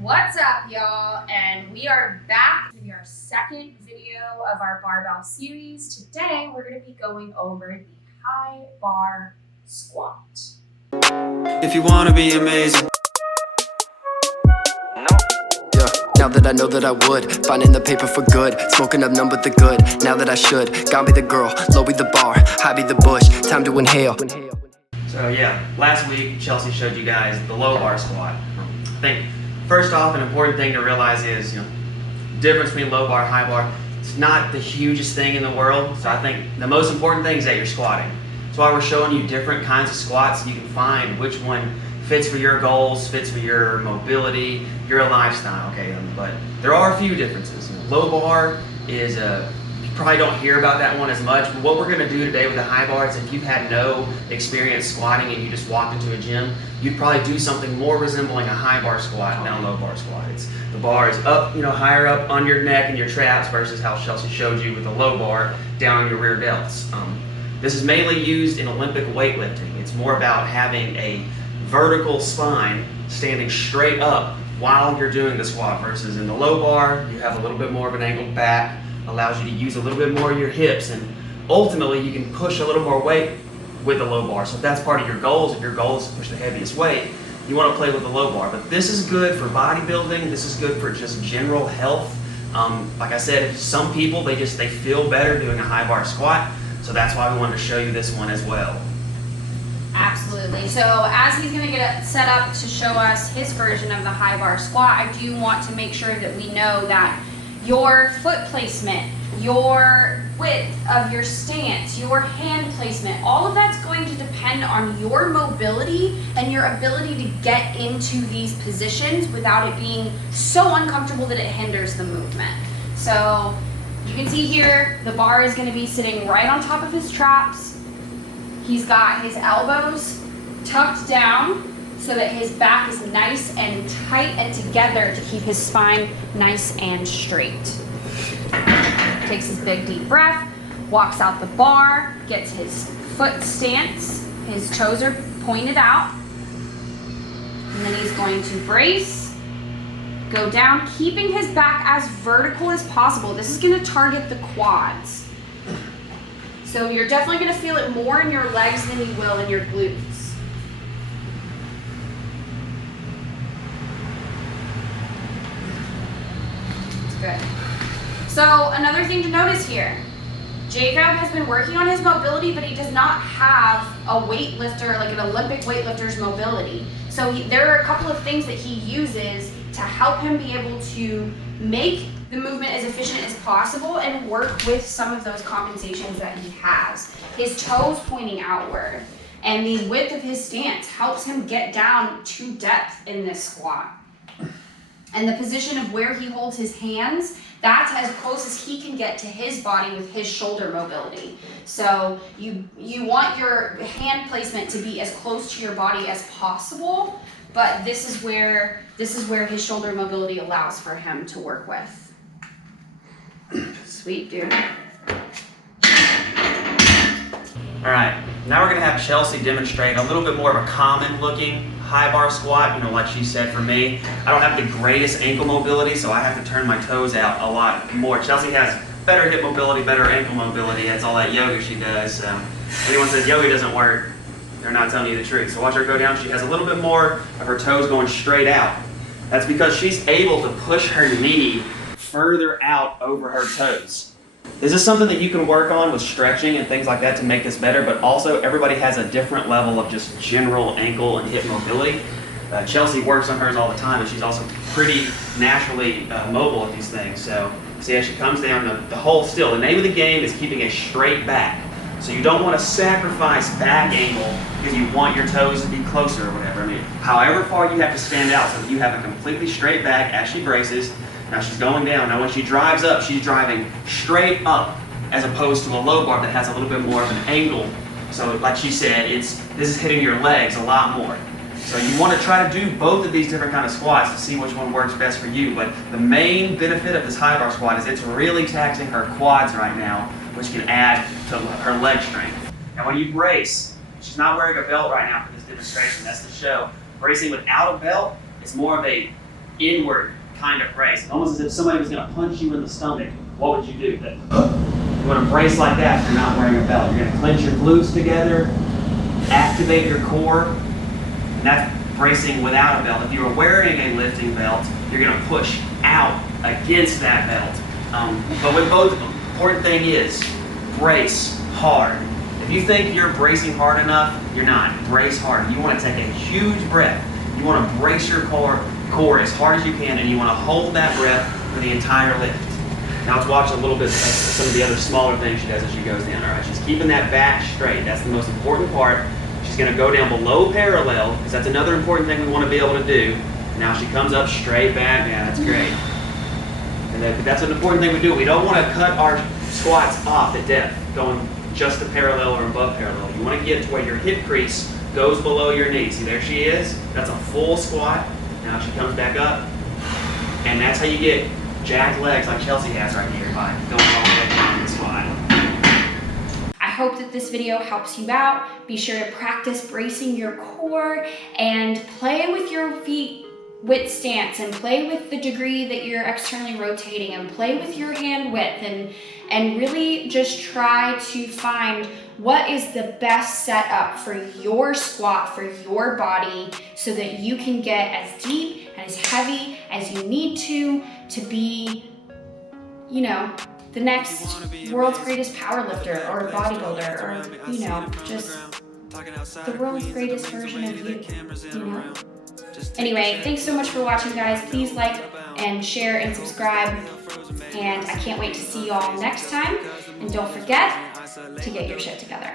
What's up, y'all? And we are back to our second video of our barbell series. Today, we're going to be going over the high bar squat. If you want to be amazing. Yeah, now that I know that I would, finding the paper for good, smoking up none but the good. Now that I should, God be the girl, low be the bar, high be the bush, time to inhale. So yeah, last week Chelsea showed you guys the low bar squat. I think first off, an important thing to realize is, difference between low bar and high bar. It's not the hugest thing in the world. So I think the most important thing is that you're squatting. That's why we're showing you different kinds of squats. You can find which one fits for your goals, fits for your mobility, your lifestyle. Okay, but there are a few differences. Low bar is you probably don't hear about that one as much, but what we're going to do today with the high bar is if you've had no experience squatting and you just walked into a gym, you'd probably do something more resembling a high bar squat than a low bar squat. The bar is up, higher up on your neck and your traps versus how Chelsea showed you with the low bar down on your rear delts. This is mainly used in Olympic weightlifting. It's more about having a vertical spine standing straight up while you're doing the squat versus in the low bar, you have a little bit more of an angled back, allows you to use a little bit more of your hips, and ultimately you can push a little more weight with the low bar. So if that's part of your goals, if your goal is to push the heaviest weight, you want to play with the low bar. But this is good for bodybuilding, this is good for just general health. Like I said, some people, they feel better doing a high bar squat, so that's why we wanted to show you this one as well. Absolutely. So as he's going to get set up to show us his version of the high bar squat, I do want to make sure that we know that your foot placement, your width of your stance, your hand placement, all of that's going to depend on your mobility and your ability to get into these positions without it being so uncomfortable that it hinders the movement. So you can see here, the bar is going to be sitting right on top of his traps. He's got his elbows tucked down so that his back is nice and tight and together to keep his spine nice and straight. Takes his big deep breath, walks out the bar, gets his foot stance, his toes are pointed out, and then he's going to brace, go down, keeping his back as vertical as possible. This is going to target the quads. So you're definitely going to feel it more in your legs than you will in your glutes. Good. So another thing to notice here, Jacob has been working on his mobility, but he does not have a weightlifter, like an Olympic weightlifter's mobility. So there are a couple of things that he uses to help him be able to make the movement as efficient as possible and work with some of those compensations that he has. His toes pointing outward and the width of his stance helps him get down to depth in this squat. And the position of where he holds his hands, that's as close as he can get to his body with his shoulder mobility. So you want your hand placement to be as close to your body as possible, but this is where his shoulder mobility allows for him to work with. Sweet, dude. All right, now we're gonna have Chelsea demonstrate a little bit more of a common looking high bar squat. Like she said, for me, I don't have the greatest ankle mobility, so I have to turn my toes out a lot more. Chelsea has better hip mobility, better ankle mobility. That's all that yoga she does. If anyone says yoga doesn't work, they're not telling you the truth. So watch her go down. She has a little bit more of her toes going straight out. That's because she's able to push her knee further out over her toes. This is something that you can work on with stretching and things like that to make this better, but also everybody has a different level of just general ankle and hip mobility. Chelsea works on hers all the time, and she's also pretty naturally mobile at these things. So see as she comes down, the whole still, the name of the game is keeping a straight back. So you don't want to sacrifice back angle because you want your toes to be closer or whatever. However far you have to stand out so that you have a completely straight back as she braces. Now she's going down. Now when she drives up, she's driving straight up as opposed to a low bar that has a little bit more of an angle. So like she said, this is hitting your legs a lot more. So you want to try to do both of these different kind of squats to see which one works best for you. But the main benefit of this high bar squat is it's really taxing her quads right now, which can add to her leg strength. Now when you brace, she's not wearing a belt right now for this demonstration, that's the show. Bracing without a belt is more of a inward kind of brace, almost as if somebody was going to punch you in the stomach. What would you do? You want to brace like that if you're not wearing a belt. You're going to clench your glutes together, activate your core, and that's bracing without a belt. If you were wearing a lifting belt, you're going to push out against that belt. But with both of them, the important thing is brace hard. If you think you're bracing hard enough, you're not. Brace hard. You want to take a huge breath. You want to brace your core as hard as you can, and you want to hold that breath for the entire lift. Now let's watch a little bit of some of the other smaller things she does as she goes down. All right, she's keeping that back straight. That's the most important part. She's going to go down below parallel, because that's another important thing we want to be able to do. Now she comes up straight back. Yeah, that's great. And that's an important thing we do. We don't want to cut our squats off at depth, going just to parallel or above parallel. You want to get to where your hip crease goes below your knee. See, there she is. That's a full squat. Now she comes back up. And that's how you get jacked legs like Chelsea has right here by going all the way down the squat. I hope that this video helps you out. Be sure to practice bracing your core and play with your feet width stance, and play with the degree that you're externally rotating, and play with your hand width, and really just try to find what is the best setup for your squat, for your body, so that you can get as deep and as heavy as you need to be, you know, the next world's greatest powerlifter or bodybuilder, or, you know, just the world's greatest version of you know? Anyway, thanks so much for watching, guys. Please like and share and subscribe. And I can't wait to see you all next time. And don't forget to get your shit together.